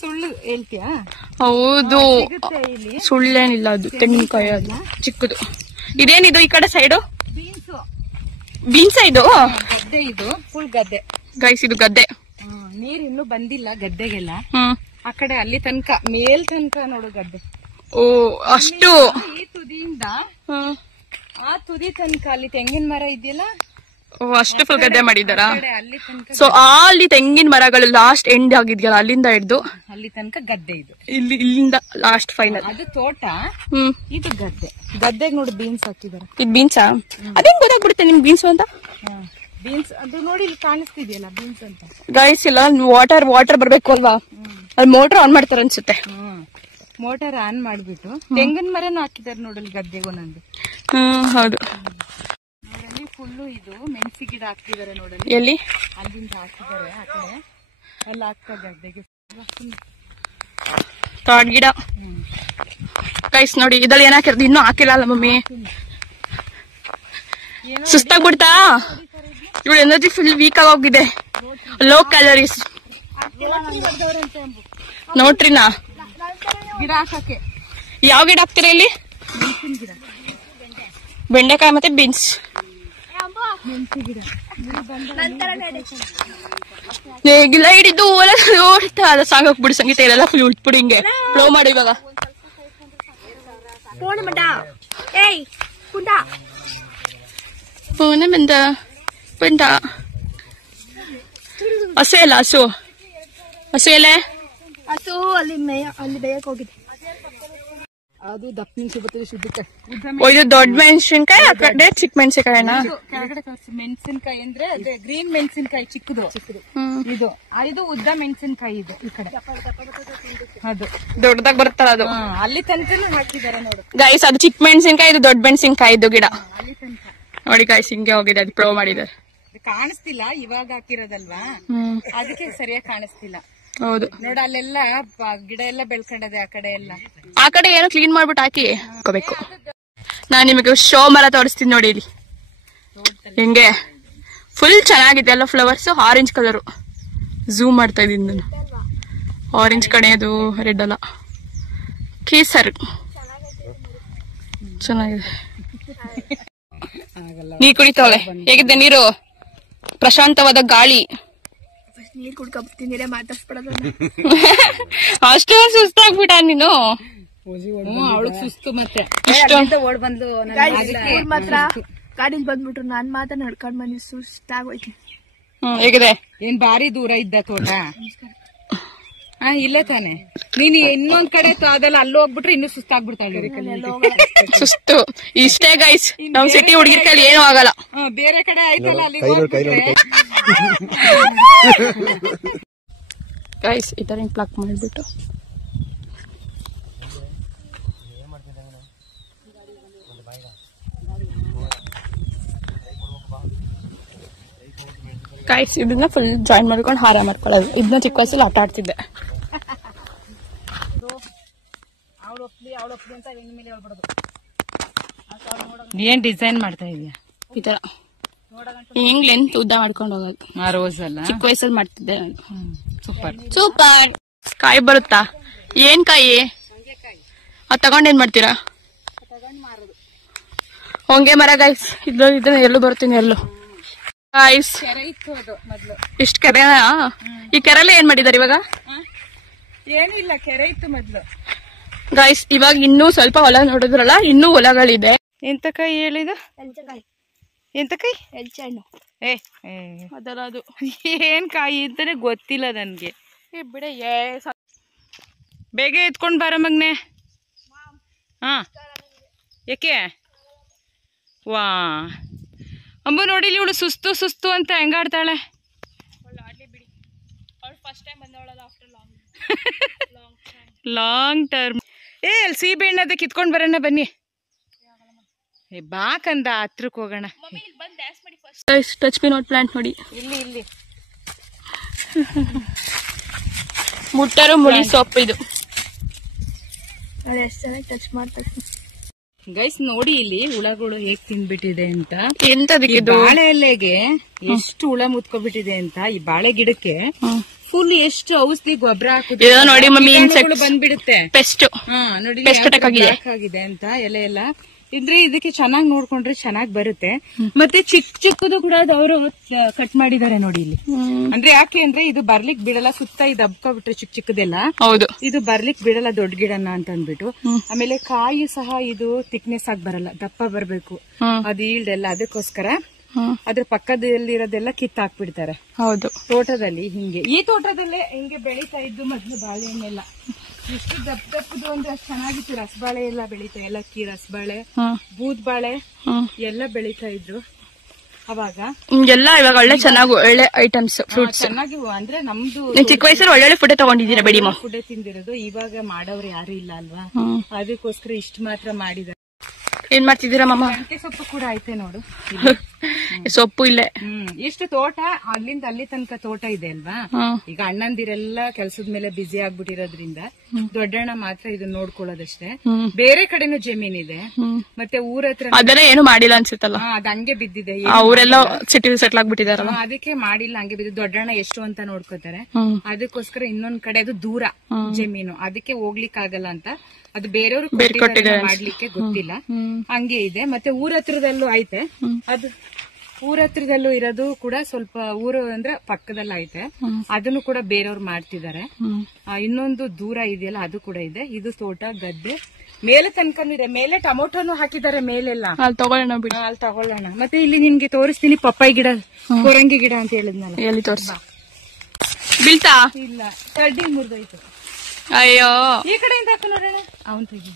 ಸುಳ್ಳು ಹೇಳ್ತೀಯಾ? ಹೌದು, ಇಲ್ಲಿ ಸುಳ್ಳೇನಿಲ್ಲ. ಅದು ತೆಂಗಿನಕಾಯಿ, ಅದು ಚಿಕ್ಕದು. ಇದೇನಿದು ಈ ಕಡೆ ಸೈಡು? ಬೀನ್ಸು. ಬೀನ್ಸ ಇದು? ಗದ್ದೆ, ಇದು ಫುಲ್ ಗದ್ದೆ ಗೈಸ್. ಇದು ಗದ್ದೆ. ನೀರ್ ಇನ್ನೂ ಬಂದಿಲ್ಲ ಗದ್ದೆಗೆಲ್ಲ. ಆ ಕಡೆ ಅಲ್ಲಿ ತನಕ, ಮೇಲ್ ತನಕ ನೋಡು ಗದ್ದೆ. ಓ ಅಷ್ಟು? ಈ ತುದಿಯಿಂದ ಆ ತುದಿ ತನಕ ಅಲ್ಲಿ ತೆಂಗಿನ ಮರ ಇದೆಯಲ್ಲ, ಅಷ್ಟು ಫುಲ್ ಗದ್ದೆ ಮಾಡಿದಾರ. ಅಲ್ಲಿ ತನಕ. ಸೊ ಅಲ್ಲಿ ತೆಂಗಿನ ಮರಗಳು ಲಾಸ್ಟ್ ಎಂಡ್ ಆಗಿದ್ಯಲ್ಲ, ಅಲ್ಲಿಂದ ಹಿಡ್ದು ಅಲ್ಲಿ ತನಕ ಗದ್ದೆ ಇದು. ಇಲ್ಲಿಂದ ಲಾಸ್ಟ್ ಫೈನಲ್. ಅದು ತೋಟ, ಇದು ಗದ್ದೆ. ಗದ್ದೆಗೆ ನೋಡಿ ಬೀನ್ಸ್ ಹಾಕಿದಾರೆ. ಇದು ಬೀನ್ಸಾ? ಅದೇನ್ ಗೊತ್ತಾಗ್ಬಿಡುತ್ತೆ ನಿಮ್ ಬೀನ್ಸ್ ಅಂತ? ಬೀನ್ಸ್ ಅದು ನೋಡಿ, ಇಲ್ಲಿ ಕಾಣಿಸ್ತಿದೆಯಲ್ಲ ಬೀನ್ಸ್ ಅಂತ. ಗೈಸ್, ಇಲ್ಲ ವಾಟರ್ ಬರ್ಬೇಕು ಅಲ್ವಾ, ಅಲ್ಲಿ ಮೋಟರ್ ಆನ್ ಮಾಡ್ತಾರ ಅನ್ಸುತ್ತೆ. ಮೋಟರ್ ಆನ್ ಮಾಡ್ಬಿಟ್ಟು ತೆಂಗಿನ ಮರನು ಹಾಕಿದಾರೆ ನೋಡಲ್ಲಿ ಗದ್ದೆಗೂ ನಂದು. ಹೌದು. ನೋಡಲ್ಲಿ ಫುಲ್ಲು ಇದು ಮೆಣಸಿ ಗಿಡ ಹಾಕಿದಾರೆ ನೋಡಲ್ಲಿ. ಎಲ್ಲಿ? ಅಲ್ಲಿಂದ ಹಾಕಿದಾರೆ ಆ ಕಡೆ ಎಲ್ಲ ಹಾಕ್ತಾ ಗದ್ದೆಗೆ. ತಾಡ್ ಗಿಡ. ಗೈಸ್ ನೋಡಿ, ಇದ್ರಲ್ಲಿ ಏನ್ ಹಾಕಿರೋದು ಇನ್ನೂ ಹಾಕಿಲ್ಲ ಅಲ್ಲ ಮಮ್ಮಿ. ಸುಸ್ತಾಗ್ಬಿಡ್ತಾ? ಇವಳು ಎನರ್ಜಿ ಫುಲ್ ವೀಕ್ ಆಗಿ ಹೋಗಿದೆ. Low calories. ನೋಡ್ರಿನಾ ಗಿಡ ಹಾಕಕ್ಕೆ. ಯಾವ ಗಿಡ ಹಾಕ್ತೀರಾ ಇಲ್ಲಿ? ಬೆಂಡೆಕಾಯಿ ಮತ್ತೆ ಬೀನ್ಸ್. ಗಿಡ ಹಿಡಿದು ನೋಡ್ತಾ ಅದ ಸಾಂಗ್ ಹಾಕ್ಬಿಡಿ. ಸಂಗೀತ ಇರಲ್ಲ ಫುಲ್ ಉಳ್ಬಿಡಿ. ಹಿಂಗೆ ಫ್ಲೋ ಮಾಡಿ ಇವಾಗ. ಏಯ್ ಪುಂಡ ಪುಣ್ಯ ಬಂದ ಪುಂಡ ಹಸು ಎಲ್ಲ ಹಸು ಎಲೆ ಹಸು ಅಲ್ಲಿ ಬೇಯಕ್ ಹೋಗಿದೆ. ಅದು ದಪ್ಪ ಮೆಣಸು ಬರ್ತದೆ ಶುದ್ಧಕ್ಕೆ. ಇದು ದೊಡ್ಡ ಮೆಣಸಿನ್ಕಾಯಿ ಆ ಕಡೆ ಚಿಕ್ಕ ಮೆಣಸಿನ್ಕಾಯಿನ ಕೆಳಗಡೆ ಮೆಣಸಿನ್ಕಾಯಿ ಅಂದ್ರೆ ಅದೇ ಗ್ರೀನ್ ಮೆಣಸಿನ್ಕಾಯಿ ಚಿಕ್ಕದು ಇದು ಉದ್ದ ಮೆಣಸಿನ್ಕಾಯಿ ಇದೆ ಈ ಕಡೆ. ಅದು ದೊಡ್ಡದಾಗ್ ಬರುತ್ತಲ್ಲ ಅದು. ಅಲ್ಲಿ ತನಕ ಹಾಕಿದಾರೆ ನೋಡು ಗೈಸ್, ಅದು ಚಿಕ್ಕ ಮೆಣಸಿನ್ಕಾಯಿ, ಇದು ದೊಡ್ಡ ಮೆಣಸಿನ್ಕಾಯಿ ಇದು ಗಿಡ. ಅಲ್ಲಿ ತನಕ ನೋಡಿ ಗೈಸ್, ಹಿಂಗೆ ಹೋಗಿದೆ, ಅದು ಪ್ರೂವ್ ಮಾಡಿದ್ದಾರೆ. ಕಾಣಿಸ್ತಿಲ್ಲ, ಇವಾಗ ಹಾಕಿರೋದಲ್ವಾ, ಅದಕ್ಕೆ ಸರಿಯಾಗಿ ಕಾಣಿಸ್ತಿಲ್ಲ. ಹೌದು ನೋಡ, ಅಲ್ಲೆಲ್ಲ ಗಿಡ ಎಲ್ಲ ಬೆಳ್ಕೊಂಡದೆ ಆ ಕಡೆ ಎಲ್ಲ. ಆ ಕಡೆ ಏನೋ ಕ್ಲೀನ್ ಮಾಡ್ಬಿಟ್ಟು ಹಾಕಿ ಹಾಕೋಬೇಕು. ನಾನ್ ನಿಮಗೆ ಶೋ ಮರ ತೋರಿಸ್ತೀನಿ ನೋಡಿ, ಇಲ್ಲಿ ಹಿಂಗೆ ಫುಲ್ ಚೆನ್ನಾಗಿದೆ ಎಲ್ಲ ಫ್ಲವರ್ಸ್, ಆರೆಂಜ್ ಕಲರು. ಝೂಮ್ ಮಾಡ್ತಾ ಇದೀನಿ ನಾನು. ಆರೆಂಜ್ ಕಡೆ ಅದು ರೆಡ್ ಅಲ್ಲ, ಕೇಸರ್ ಚೆನ್ನಾಗಿದೆ. ನೀರ್ ಕುಡಿತಾವಳೆ. ಹೇಗಿದೆ ನೀರು? ಪ್ರಶಾಂತವಾದ ಗಾಳಿ. ನೀರ್ ಕುಡ್ಕೊಬರ್ತೀನಿ, ಮಾತಾಡ್ಸ್ಬಿಡೋದು. ಅಷ್ಟೇ ಸುಸ್ತಾಗ್ಬಿಟ್ಟ ನೀನು. ಅವಳಗ್ ಸುಸ್ತು ಮತ್ತೆ ಓಡ್ ಬಂದು ಮಾತ್ರ ಗಾಡಿಲ್ ಬಂದ್ಬಿಟ್ರು, ನಾನ್ ಮಾತ್ರ ನಡ್ಕೊಂಡ್ ಬಂದಿ ಸುಸ್ತಾಗೋಯ್ತು. ಹೇಗಿದೆ? ಏನ್ ಬಾರಿ ದೂರ ಇದ್ದ ತೋಟ? ಇಲ್ಲೇ ತಾನೆ. ನೀನ್ ಇನ್ನೊಂದ್ ಕಡೆ ಅದೆಲ್ಲ ಅಲ್ಲಿ ಹೋಗ್ಬಿಟ್ರೆ ಇನ್ನೂ ಸುಸ್ತಾಗ್ಬಿಡ್ತಾಳೆ. ಸುಸ್ತು ಇಷ್ಟೇ ಗೈಸ್, ನಮ್ ಸಿಟಿ ಹುಡುಗಿರ್ ಕೈಲಿ ಏನೂ ಆಗಲ್ಲ. ಬೇರೆ ಕಡೆ ಆಯ್ತಲ್ಲ ಅಲ್ಲಿ ಗೈಸ್, ಈ ತರ ಪ್ಲಕ್ ಮಾಡ್ಬಿಟ್ಟು ಗೈಸ್, ಇದನ್ನ ಫುಲ್ ಜಾಯಿನ್ ಮಾಡ್ಕೊಂಡು ಹಾರ ಮಾಡ್ಕೊಳ್ಳೋದು. ಇದನ್ನ ಚಿಕ್ಕ ವಯಸ್ಸಲ್ಲಿ ಆಟ ಆಡ್ತಿದ್ದೆ. ಏನ್ ಡಿಸೈನ್ ಮಾಡ್ತಾ ಇದೀಯ? ಈ ತರ ಹಿಂಗ್ ಲೆಂತ್ ಉದ್ದ ಮಾಡ್ಕೊಂಡು ಹೋಗೋದು. ರೋಸ್ ಅಲ್ಲ, ಚಿಕ್ಕ ವಯಸ್ಸಲ್ಲಿ ಮಾಡ್ತಿದ್ದೆ ನಾನು. Super super. ಕಾಯಿ ಬರುತ್ತಾ? ಏನ್ ಕಾಯಿ? ಅದ್ ತಗೊಂಡ್ ಏನ್ ಮಾಡ್ತೀರಾ? ಹೊಂಗೆ ಮರ ಗೈಸ್. ಇದನ್ನ ಎಲ್ಲೂ ಬರ್ತೀನಿ ಎಲ್ಲೂ ಗೈಸ್. ಇಷ್ಟ ಕೆರೆನಾ? ಈ ಕೆರೆಲ್ಲ ಏನ್ ಮಾಡಿದಾರೆ ಇವಾಗ? ಏನಿಲ್ಲ, ಕೆರೆ ಇತ್ತು ಮೊದ್ಲು ಗೈಸ್. ಇವಾಗ ಇನ್ನೂ ಸ್ವಲ್ಪ ಹೊಲ ನೋಡಿದ್ರಲ್ಲ, ಇನ್ನೂ ಹೊಲಗಳಿದೆ. ಎಂತ ಕಾಯಿ ಹೇಳಿದ? ಎಂತ ಕಾಯಿ? ಎಲ್ಚಣ್ಣು. ಅದಲ್ಲ, ಅದು ಏನ್ ಕಾಯಿ ಅಂತಾನೆ ಗೊತ್ತಿಲ್ಲ ನನ್ಗೆ. ಬಿಡೆ. ಬೇಗ ಎತ್ಕೊಂಡ್ ಬಾರ ಮಗ್ನೆ. ಯಾಕೆ? ವಾ ಅಂಬು ನೋಡಿಲಿ, ಇವಳು ಸುಸ್ತು ಸುಸ್ತು ಅಂತ ಹೆಂಗಾಡ್ತಾಳೆ. Long term. ಅಲ್ಲಿ ಸೀಬೆಹಣ್ಣು ಅದ ಕಿತ್ಕೊಂಡ್ ಬರೋಣ ಬನ್ನಿ. ಬಾಕಂದ ಹತ್ರಕ್ ಹೋಗೋಣ. ಟಚ್ ಮಿ ನಾಟ್ ಪ್ಲಾಂಟ್ ನೋಡಿ. ಇಲ್ಲಿ ಮುಟ್ಟರು ಮುಳಿ ಸೊಪ್ಪು ಇದು. ಎಷ್ಟು ಚೆನ್ನಾಗಿ ಟಚ್ ಮಾಡ್ತಾರೆ ಗೈಸ್. ನೋಡಿ ಇಲ್ಲಿ ಹುಳಗಳು ಹೇಗ್ ತಿನ್ಬಿಟ್ಟಿದೆ ಅಂತ. ಎಂತದಕ್ಕೆ? ಬಾಳೆ ಎಲೆಗೆ ಎಷ್ಟು ಹುಳ ಮುತ್ಕೊಬಿಟ್ಟಿದೆ ಅಂತ. ಈ ಬಾಳೆ ಗಿಡಕ್ಕೆ ಫುಲ್ ಎಷ್ಟು ಔಷಧಿ ಗೊಬ್ಬರ ಹಾಕುದು ನೋಡಿ ಮಮ್ಮಿ, ಬಂದ್ಬಿಡುತ್ತೆ. ಪೆಸ್ಟ್ ನೋಡಿ ಆಗಿದೆ ಅಂತ ಎಲೆ ಎಲ್ಲ ಇದ್ರೆ ಇದಕ್ಕೆ ಚೆನ್ನಾಗಿ ನೋಡ್ಕೊಂಡ್ರೆ ಚೆನ್ನಾಗಿ ಬರುತ್ತೆ. ಮತ್ತೆ ಚಿಕ್ಕದು ಕೂಡ ಅವರು ಕಟ್ ಮಾಡಿದ್ದಾರೆ ನೋಡಿ ಇಲ್ಲಿ. ಅಂದ್ರೆ ಯಾಕೆ ಅಂದ್ರೆ ಇದು ಬರ್ಲಿಕ್ ಬಿಡಲ್ಲ, ಸುತ್ತ ಇದು ಹಬ್ಕೊಬಿಟ್ರೆ ಚಿಕ್ಕ ಚಿಕ್ಕದೆಲ್ಲ. ಹೌದು, ಇದು ಬರ್ಲಿಕ್ ಬಿಡಲ್ಲ ದೊಡ್ಡ ಗಿಡನ ಅಂತ ಅಂದ್ಬಿಟ್ಟು. ಆಮೇಲೆ ಕಾಯಿ ಸಹ ಇದು ಥಿಕ್ನೆಸ್ ಆಗಿ ಬರಲ್ಲ, ದಪ್ಪ ಬರ್ಬೇಕು, ಅದು ಈಲ್ಡ್ ಎಲ್ಲ. ಅದಕ್ಕೋಸ್ಕರ ಅದ್ರ ಪಕ್ಕದಲ್ಲಿರೋದೆಲ್ಲ ಕಿತ್ತಾಕ್ಬಿಡ್ತಾರೆ. ಹೌದು, ತೋಟದಲ್ಲಿ ಹಿಂಗೆ. ಈ ತೋಟದಲ್ಲೇ ಹಿಂಗೆ ಬೆಳೀತಾ ಇದ್ದು ಮೊದ್ಲು ಬಾಳೆಹಣ್ಣೆಲ್ಲ. ಎಷ್ಟು ದಪ್ಪದು ಅಂದ್ರೆ ಅಷ್ಟು ಚೆನ್ನಾಗಿತ್ತು. ರಸಬಾಳೆ ಎಲ್ಲ ಬೆಳೀತಾ, ಏಲಕ್ಕಿ, ರಸಬಾಳೆ, ಬೂದ್ ಬಾಳೆ ಎಲ್ಲ ಬೆಳೀತಾ ಇದ್ರು ಅವಾಗ. ಎಲ್ಲ ಇವಾಗ ಒಳ್ಳೆ ಚೆನ್ನಾಗಿ ಒಳ್ಳೆ ಐಟಮ್ಸ್, ಫ್ರೂಟ್ಸ್ ಚೆನ್ನಾಗಿ. ಅಂದ್ರೆ ನಮ್ದು ಚಿಕ್ಕ ವಯಸ್ಸಲ್ಲಿ ಒಳ್ಳೊಳ್ಳೆ ಫುಡ್ ತಗೊಂಡಿದ್ದೀರಾ ಬೇಡಿಮ? ಫುಡ್ ತಿಂದಿರೋದು. ಇವಾಗ ಮಾಡೋರು ಯಾರು ಇಲ್ಲ ಅಲ್ವಾ, ಅದಕ್ಕೋಸ್ಕರ ಇಷ್ಟು ಮಾತ್ರ ಮಾಡಿದ. ಏನ್ ಮಾಡ್ತಿದ್ದೀರಾ ಮಮ್ಮ? ಮೆಂತ್ಯ ಸೊಪ್ಪು ಕೂಡ ಐತೆ ನೋಡು. ಸೊಪ್ಪು ಇಲ್ಲೇ. ಎಷ್ಟು ತೋಟ, ಅಲ್ಲಿಂದ ಅಲ್ಲಿ ತನಕ ತೋಟ ಇದೆ ಅಲ್ವಾ. ಈಗ ಅಣ್ಣಂದಿರೆಲ್ಲ ಕೆಲ್ಸದ ಮೇಲೆ ಬ್ಯುಸಿ ಆಗ್ಬಿಟ್ಟಿರೋದ್ರಿಂದ ದೊಡ್ಡಣ್ಣ ಮಾತ್ರ ಇದನ್ನ ನೋಡ್ಕೊಳ್ಳೋದಷ್ಟೇ. ಬೇರೆ ಕಡೆನೂ ಜಮೀನಿದೆ. ಮತ್ತೆ ಊರ ಹತ್ರ ಅದೆಲ್ಲ ಏನು ಮಾಡಿಲ್ಲ ಅನ್ಸುತ್ತಲ್ಲ, ಅದ್ ಹಂಗೆ ಬಿದ್ದಿದೆ. ಅವರೆಲ್ಲ ಸಿಟಿ ಸೆಟ್ಲ್ ಆಗ್ಬಿಟ್ಟಿದಾರಲ್ಲ, ಅದಕ್ಕೆ ಮಾಡಿಲ್ಲ, ಹಂಗೆ ಬಿದ್ದು. ದೊಡ್ಡಣ್ಣ ಎಷ್ಟು ಅಂತ ನೋಡ್ಕೋತಾರೆ. ಅದಕ್ಕೋಸ್ಕರ ಇನ್ನೊಂದ್ ಕಡೆ ಅದು ದೂರ ಜಮೀನು, ಅದಕ್ಕೆ ಹೋಗ್ಲಿಕ್ಕೆ ಆಗಲ್ಲ ಅಂತ ಅದು ಬೇರೆಯವ್ರು ಮಾಡ್ಲಿಕ್ಕೆ ಗೊತ್ತಿಲ್ಲ, ಹಂಗೆ ಇದೆ. ಮತ್ತೆ ಊರ ಹತ್ರದಲ್ಲೂ ಐತೆ. ಅದು ಊರ ಹತ್ರದಲ್ಲೂ ಇರೋದು ಕೂಡ ಸ್ವಲ್ಪ ಊರು ಅಂದ್ರೆ ಪಕ್ಕದಲ್ಲ ಐತೆ, ಅದನ್ನು ಕೂಡ ಬೇರೆಯವ್ರು ಮಾಡ್ತಿದ್ದಾರೆ. ಇನ್ನೊಂದು ದೂರ ಇದೆಯಲ್ಲ ಅದು ಕೂಡ ಇದೆ. ಇದು ತೋಟ ಗದ್ದೆ ಮೇಲೆ ತನಕನೂ ಇದೆ. ಮೇಲೆ ಟೊಮೊಟೊನು ಹಾಕಿದ್ದಾರೆ ಮೇಲೆಲ್ಲ. ಅಲ್ಲಿ ತಗೊಳ್ಳೋಣ ಬಿಡಿ. ಅಲ್ಲಿ ತಗೊಳ್ಳೋಣ. ಮತ್ತೆ ಇಲ್ಲಿ ನಿನ್ಗೆ ತೋರಿಸ್ತೀನಿ ಪಪ್ಪಾಯಿ ಗಿಡ, ಕೊರಂಗಿ ಗಿಡ ಅಂತ ಹೇಳಿದ್ನಲ್ಲ. ಎಲ್ಲಿ ತೋರ್ಸ ಬೀಳ್ತಾ ಇಲ್ಲ, ಕಡ್ಡಿ ಮುರಿದೋಯ್ತು. ಅಯ್ಯೋ ಈ ಕಡೆಯಿಂದ ಹಾಕು ನೋಡೋಣ. ಅವನ್ ತೆಗಿ,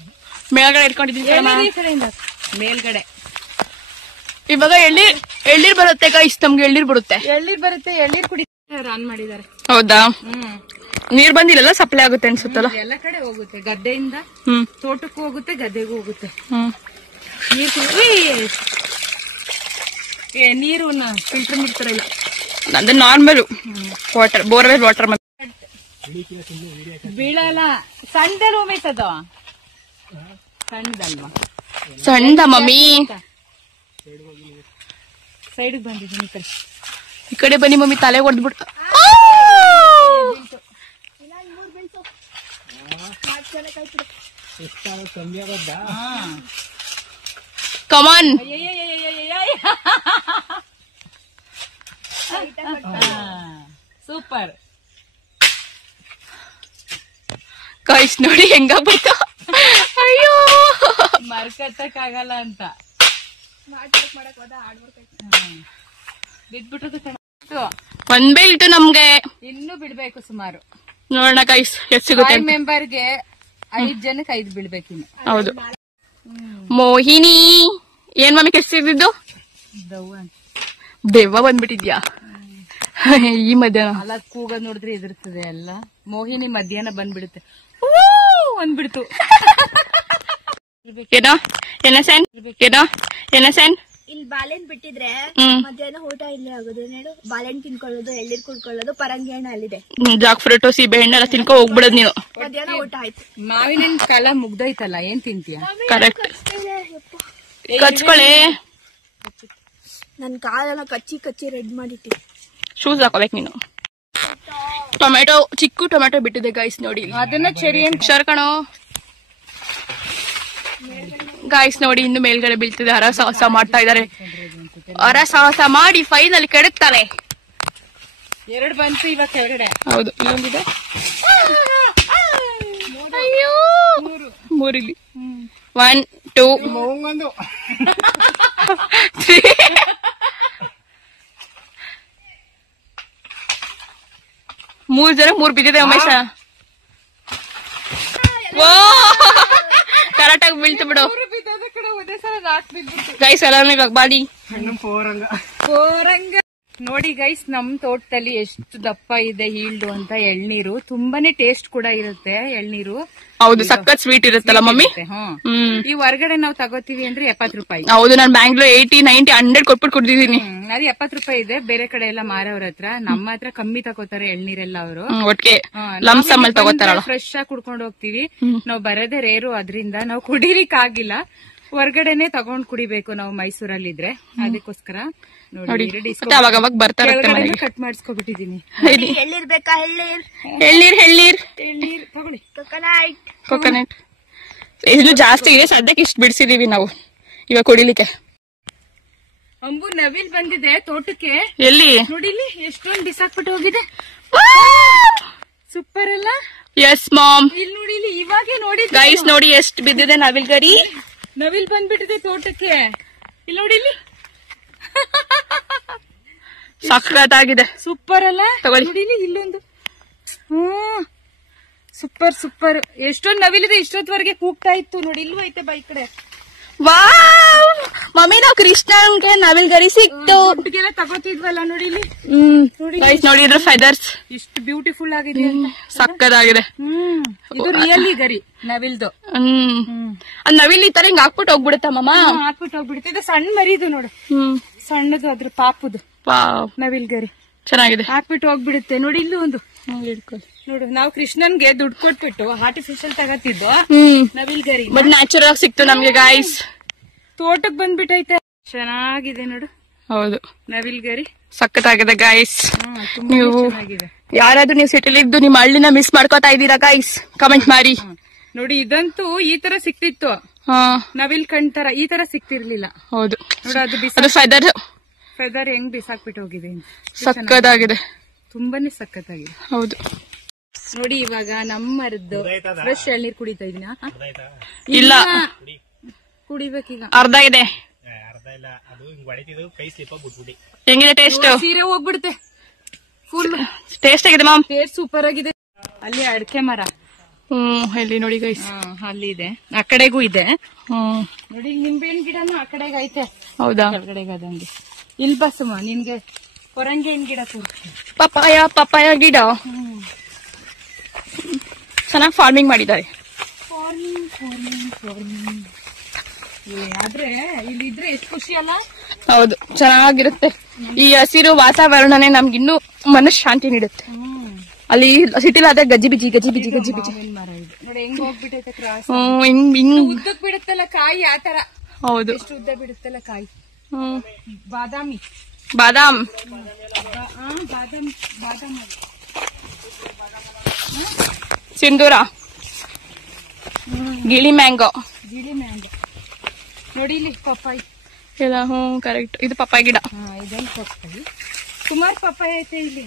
ಮೇಲ್ಗಡೆ ಇಟ್ಕೊಂಡಿದ್ದೀನಿ. ಈ ಕಡೆಯಿಂದ ಮೇಲ್ಗಡೆ. ಇವಾಗ ಎಳ್ಳೀರ್ ಬರುತ್ತೆ ಗೈಸ್, ನಮ್ಗೆ ಎಳ್ಳೀರ್ ಬರುತ್ತೆ. ಎಳ್ಳೀರ್ ಬರುತ್ತೆ, ಎಳ್ಳೀರ್ ಕುಡಿ ಆನ್ ಮಾಡಿದ್ದಾರೆ. ಹೌದಾ? ನೀರ್ ಬಂದಿಲ್ಲ, ಸಪ್ಲೈ ಆಗುತ್ತೆ ಅನ್ಸುತ್ತಲ್ಲ. ಎಲ್ಲ ಕಡೆ ಹೋಗುತ್ತೆ, ಗದ್ದೆಯಿಂದ ತೋಟಕ್ಕೂ ಹೋಗುತ್ತೆ, ಗದ್ದೆಗೂ ಹೋಗುತ್ತೆ. ನೀರು ಫಿಲ್ಟರ್ ನೀರ್ ಇಲ್ಲ, ಅದು ನಾರ್ಮಲ್ ವಾಟರ್, ಬೋರ್ವೆಲ್ ವಾಟರ್. ಬೀಳಲ್ಲ. ಸಣ್ಣದಲ್ಲ ಉಮೇಶದ, ಸಣ್ಣದಲ್ವಾ? ಸಣ್ಣ ಮಮ್ಮಿ. ಸೈಡ್ ಬಂದಿದ್ದೀನಿ. ಈ ಕಡೆ ಬನ್ನಿ ಮಮ್ಮಿ, ತಲೆ ಹೊಡೆದ್ಬಿಟ್ಟು. ಕಮಾನ್. ಸೂಪರ್ ಗೈಸ್ ನೋಡಿ ಹೆಂಗಾಗ್ಬಿಡ್ತು. ಅಯ್ಯೋ ಮರ್ಕತ್ತಕ್ಕಾಗಲ್ಲ ಅಂತ ಬಿದ್ಬಿಟ್ಟದು. ಒಂದ್ ಬೇಲ್ಟು ನಮ್ಗೆ ಇನ್ನೂ ಬಿಡ್ಬೇಕು ಸುಮಾರು. ನೋಡೋಣ ಗೈಸ್ ಎಷ್ಟು ಸಿಗುತ್ತೆ. ಮೆಂಬರ್ಗೆ 5 ಜನಕ್ಕೆ 5 ಬಿಡ್ಬೇಕಿನ್ನು. ಹೌದು. ಮೋಹಿನಿ ಏನ್ ಮಮ್ಮಿ ಎಷ್ಟು ಸಿಗ್ತಿದ್ದು? ದೆವ್ವ ಬಂದ್ಬಿಟ್ಟಿದ್ಯಾ ಈ ಮಧ್ಯಾಹ್ನ? ಅಲ್ಲ, ಕೂಗ ನೋಡಿದ್ರೆ ಎದುರ್ತದೆ ಎಲ್ಲ. ಮೋಹಿನಿ ಮಧ್ಯಾಹ್ನ ಬಂದ್ಬಿಡುತ್ತೆ. ಬಂದ್ಬಿಡ್ತು. ಏನೋ ಏನಸೆನ್ ಏನೋ ಏನಸೆನ್ ಇಲ್ಲಿ ಬಾಳೆಹಣ್ಣು ಬಿಟ್ಟಿದ್ರೆ ಮಧ್ಯಾಹ್ನ ಊಟ ಇಲ್ಲೇ ಆಗೋದು. ಹೇಳು, ಬಾಳೆಹಣ್ಣು ತಿನ್ಕೊಳ್ಳೋದು, ಎಳ್ಳೀರ್ ಕುಡ್ಕೊಳ್ಳೋದು, ಪರಂಗಿ ಹಣ್ಣು ಅಲ್ಲಿದೆ. ಜಾಕ್ ಫ್ರೂಟ್, ಸೀಬೆ ಹಣ್ಣೆಲ್ಲ ತಿನ್ಕೊ ಹೋಗ್ಬಿಡೋದು ನೀನು. ಮಧ್ಯಾಹ್ನ ಊಟ ಆಯ್ತು. ಮಾವಿನ ಹಣ್ಣು ಕಾಲ ಮುಗ್ದೋಯ್ತಲ್ಲ, ಏನ್ ತಿಂತೀಯ? ಕರೆಕ್ಟ್. ಕಚ್ಕೊಳ್ಳಿ. ನನ್ ಕಾಲೆಲ್ಲ ಕಚ್ಚಿ ಕಚ್ಚಿ ರೆಡ್ ಮಾಡಿಟ್ಟಿ. ಶೂಸ್ ಹಾಕೋಬೇಕು ನೀನು. ಟೊಮೆಟೊ, ಚಿಕ್ಕು ಟೊಮೆಟೊ ಬಿಟ್ಟಿದೆ ಗೈಸ್ ನೋಡಿ. ಅದನ್ನ ಚೆರಿ ಕಣೋ ಗೈಸ್ ನೋಡಿ, ಇನ್ನು ಮೇಲ್ಗಡೆ ಬೀಳ್ತಿದೆ. ಹರಸಾಹಸ ಮಾಡ್ತಾ ಇದಾರೆ. ಹರಸಾಹಸ ಮಾಡಿ ಫೈನಲ್ ಕೆಡುತ್ತಾರೆ. 2 ಬಂತು ಇವಾಗ ಕೆಳಗಡೆ. ಹೌದು, ಇನ್ನೊಂದಿದೆ. ಅಯ್ಯೋ, 3 ಇಲ್ಲಿ. 1 2 3. ಮೂರ್ ಜನ 3 ಬಿದ್ದಿದೆ ಉಮೇಶ. ಓ ಕರೆಕ್ಟ್ ಆಗಿ ಬೀಳ್ತು ಬಿಡು ಗೈಸ್. ಎಲ್ಲ ಬಾಡಿ ನೋಡಿ ಗೈಸ್, ನಮ್ ತೋಟದಲ್ಲಿ ಎಷ್ಟು ದಪ್ಪ ಇದೆ ಹೀಲ್ಡು ಅಂತ ಎಳ್ನೀರು. ತುಂಬಾನೇ ಟೇಸ್ಟ್ ಕೂಡ ಇರುತ್ತೆ ಎಳ್ನೀರು. ಹೌದು, ಸಖತ್ ಸ್ವೀಟ್ ಇರುತ್ತಲ್ಲ ಮಮ್ಮಿ. ಈ ಹೊರಗಡೆ ನಾವು ತಗೋತೀವಿ ಅಂದ್ರೆ 70 ರೂಪಾಯಿ. ಹೌದು, ನಾನು ಬ್ಯಾಂಗ್ಳೂರ್ 80 90 100 ಕೊಟ್ಬಿಟ್ಟು ಕುಡ್ದಿದ್ದೀನಿ. ಅದು 70 ರೂಪಾಯಿ ಇದೆ. ಬೇರೆ ಕಡೆ ಎಲ್ಲ ಮಾರವ್ರ ಹತ್ರ. ನಮ್ಮ ಹತ್ರ ಕಮ್ಮಿ ತಗೋತಾರೆ ಎಳ್ನೀರೆಲ್ಲ ಅವರು. ಒಟ್ಟಿಗೆ ಲಂಸಮ್ಮಲ್ಲಿ ತಗೋತಾರಲ್ಲ. ಫ್ರೆಶ್ ಆಗಿ ಕುಡ್ಕೊಂಡು ಹೋಗ್ತೀವಿ ನಾವು. ಬರೋದೇ ರೇರು, ಅದ್ರಿಂದ ನಾವು ಕುಡಿಲಿಕ್ ಆಗಿಲ್ಲ. ಹೊರಗಡೆನೆ ತಗೊಂಡ್ ಕುಡಿಬೇಕು ನಾವು ಮೈಸೂರಲ್ಲಿ ಇದ್ರೆ. ಅದಕ್ಕೋಸ್ಕರ ನೋಡಿ ಅವಾಗ ಅವಾಗ ಬರ್ತಾರೆ. ಕಟ್ ಮಾಡಿಸ್ಕೊಬಿಟ್ಟಿದೀನಿ. ಎಳ್ಳೀರ್ ಬೇಕಾ? ಎಳ್ಳೀರ್ ಎಳ್ಳೀರ್ ತಗೊಳ್ಳಿ. ಕೊಕೊನಟ್ ಇದು ಜಾಸ್ತಿ ಇದೆ ಸದ್ಯಕ್ಕೆ. ಇಷ್ಟು ಬಿಡಿಸಿದೀವಿ ನಾವು ಇವಾಗ ಕುಡಿಲಿಕ್ಕೆ. ಅಂಬು ನವಿಲ್ ಬಂದಿದೆ ತೋಟಕ್ಕೆ. ಎಲ್ಲಿ ನೋಡಿ, ಇಲ್ಲಿ ಎಷ್ಟೊಂದು ಬಿಸಾಕ್ಬಿಟ್ಟು ಹೋಗಿದೆ. ಸೂಪರ್ ಅಲ್ಲ? Yes ma'am. ಇಲ್ಲಿ ನೋಡಿ, ಇಲ್ಲಿ ಇವಾಗೆ ನೋಡಿ ಗೈಸ್ ನೋಡಿ ಎಷ್ಟು ಬಿದ್ದಿದೆ ನವಿಲ್ ಗರಿ. ನವಿಲ್ ಬಂದ್ಬಿಟ್ಟಿದೆ ತೋಟಕ್ಕೆ. ಇಲ್ಲಿ ನೋಡಿ, ಇಲ್ಲಿ ಸಖತ್ತಾಗಿದೆ. ಸೂಪರ್ ಅಲ್ಲ? ತಗೊಳ್ಳಿ. ನೋಡಿ, ಇಲ್ಲೊಂದು. Super super. ಎಷ್ಟೊಂದು ನವಿಲಿದೆ. ಇಷ್ಟೊತ್ವರೆಗೆ ಕೂಗ್ತಾ ಇತ್ತು ನೋಡಿ. ಇಲ್ವೂ ಐತೆ ಬೈ ಕಡೆ. ವಾವ್ ಮಮ್ಮಿ, ನಾವು ಕೃಷ್ಣನ್ಗೆ ನವಿಲ್ ಗರಿ ಸಿಕ್ತು. ದುಡ್ಡಿಗೆಲ್ಲ ತಗೋತಿದ್ವಲ್ಲ ನೋಡಿ ಇಲ್ಲಿ. ನೋಡಿ ಇದ್ರ ಫೆದರ್ಸ್ ಇಷ್ಟು ಬ್ಯೂಟಿಫುಲ್ ಆಗಿದೆ ಅಂತ. ಸಕ್ಕದಾಗಿದೆ. ಇದು ರಿಯಲಿ ಗರಿ ನವಿಲ್ದು. ಅದ್ ನವಿಲ್ ಈ ತರ ಹಿಂಗ್ ಹಾಕ್ಬಿಟ್ಟು ಹೋಗ್ಬಿಡುತ್ತ ಮಮ್ಮ? ಹಾಕ್ಬಿಟ್ಟು ಹೋಗ್ಬಿಡುತ್ತೆ. ಇದು ಸಣ್ಣ ಮರಿದು ನೋಡು, ಸಣ್ಣದು, ಅದ್ರ ಪಾಪುದು ನವಿಲ್ ಗರಿ ಚೆನ್ನಾಗಿದೆ. ಹಾಕ್ಬಿಟ್ಟು ಹೋಗ್ಬಿಡುತ್ತೆ ನೋಡಿ. ಇಲ್ಲೂ ಒಂದು ನೋಡು. ನಾವು ಕೃಷ್ಣನ್ಗೆ ದುಡ್ಡು ಕೊಟ್ಬಿಟ್ಟು ಆರ್ಟಿಫಿಷಿಯಲ್ ತಗತ್ತಿದ್ದು ನವಿಲ್ ಗರಿ. ಬಟ್ ನ್ಯಾಚುರಲ್ ಆಗಿ ಸಿಕ್ತು ನಮ್ಗೆ ಗಾಯ್ಸ್. ತೋಟಕ್ ಬಂದ್ಬಿಟ್ಟೈತೆ. ಚೆನ್ನಾಗಿದೆ ನೋಡು. ಹೌದು, ನವಿಲ್ ಗರಿ ಸಖತ್ತಾಗಿದೆ ಗಾಯ್ಸ್. ನೀವು ಯಾರಾದ್ರೂ ನೀವು ಸಿಟಿಲಿ ಇದ್ದು ನಿಮ್ಮ ಹಳ್ಳಿನ ಮಿಸ್ ಮಾಡ್ಕೋತಾ ಇದ್ದೀರಾ ಗಾಯ್ಸ್? ಕಮೆಂಟ್ ಮಾಡಿ ನೋಡಿ. ಇದಂತೂ ಈ ತರ ಸಿಕ್ತಿತ್ತು, ನವಿಲ್ ಕಣ್ ತರ. ಈ ತರ ಸಿಕ್ತಿರ್ಲಿಲ್ಲ. ಹೌದು, ನೋಡು, ಅದು ಫೆದರ್ ಫೆದರ್ ಹೆಂಗ್ ಬಿಸಾಕ್ಬಿಟ್ಟು ಹೋಗಿದೆ. ಸಕ್ಕದಾಗಿದೆ, ತುಂಬಾನೇ ಸಖತ್ತಾಗಿದೆ. ಹೌದು ನೋಡಿ ಇವಾಗ ನಮ್ಮರದ್ದು ಫ್ರೆಶ್ ಎಳ್ನೀರ್ ಕುಡಿತಾ ಇದೀನ. ಇಲ್ಲ, ಕುಡಿಬೇಕೀಗ. ಅರ್ಧ ಇದೆ. ಹೆಂಗಿದೆ ಟೇಸ್ಟ್? ಸೀರೆ ಹೋಗ್ಬಿಡುತ್ತೆ ಫುಲ್. ಟೇಸ್ಟ್ ಆಗಿದೆ ಮ್ಯಾಮ್, ಟೇಸ್ಟ್ ಸೂಪರ್ ಆಗಿದೆ. ಅಲ್ಲಿ ಅಡಕೆ ಮರ ಇಲ್ಲಿ ನೋಡಿ ಗೈಸ್, ಅಲ್ಲಿ ಇದೆ, ಆ ಕಡೆಗೂ ಇದೆ. ನೋಡಿ ನಿಂಬೆಹಣ್ಣು ಗಿಡನು ಆ ಕಡೆಗೆ ಐತೆ. ಹೌದಾ? ಕೆಳಗಡೆಗೆ ಅದಂಗೆ. ಇಲ್ಲಿ ಬಸಮ್ಮ ನಿನ್ಗೆ ಹೊರಂಗೆ ಹಣ್ಣು ಗಿಡ ತೋರಿಸ್ತೀನಿ. ಪಪ್ಪಾಯ ಗಿಡ ಚೆನ್ನಾಗಿ ಫಾರ್ಮಿಂಗ್ ಮಾಡಿದ್ದಾರೆ. ಆದ್ರೆ ಇಲ್ಲಿ ಇದ್ರೆ ಎಷ್ಟು ಖುಷಿ ಅಲ್ಲ. ಹೌದು, ಚೆನ್ನಾಗಿರುತ್ತೆ. ಈ ಹಸಿರು ವಾತಾವರಣನೇ ನಮ್ಗಿನ್ನೂ ಮನಃಶಾಂತಿ ನೀಡುತ್ತೆ. ಅಲ್ಲಿ ಸಿಟಿಲ್ ಆದ್ರೆ ಗಜ್ಜಿ ಬಿಜಿ ಮರ ಇದೆ ನೋಡಿ ಹೆಂಗ್ ಹೋಗ್ಬಿಟ್ಟೈತೆ ಕ್ರಾಸ್. ಉದ್ದಕ್ ಬಿಡುತ್ತಲ್ಲ ಕಾಯಿ ಆತರ. ಹೌದು, ಎಷ್ಟು ಉದ್ದ ಬಿಡುತ್ತಲ್ಲ ಕಾಯಿ. ಬಾದಾಮಿ ಬಾದಾಮ್ ಸಿಂಧೂರ, ಗಿಳಿ ಮ್ಯಾಂಗೋ ನೋಡಿ ಇಲ್ಲಿ ಪಪ್ಪಾಯಿ ಇಲ್ಲ. ಕರೆಕ್ಟ್, ಇದು ಪಪ್ಪಾಯಿ ಗಿಡ. ಇದೊಂದು ಪಪ್ಪಾಯಿ, ಸುಮಾರು ಪಪ್ಪಾಯಿ ಐತೆ ಇಲ್ಲಿ.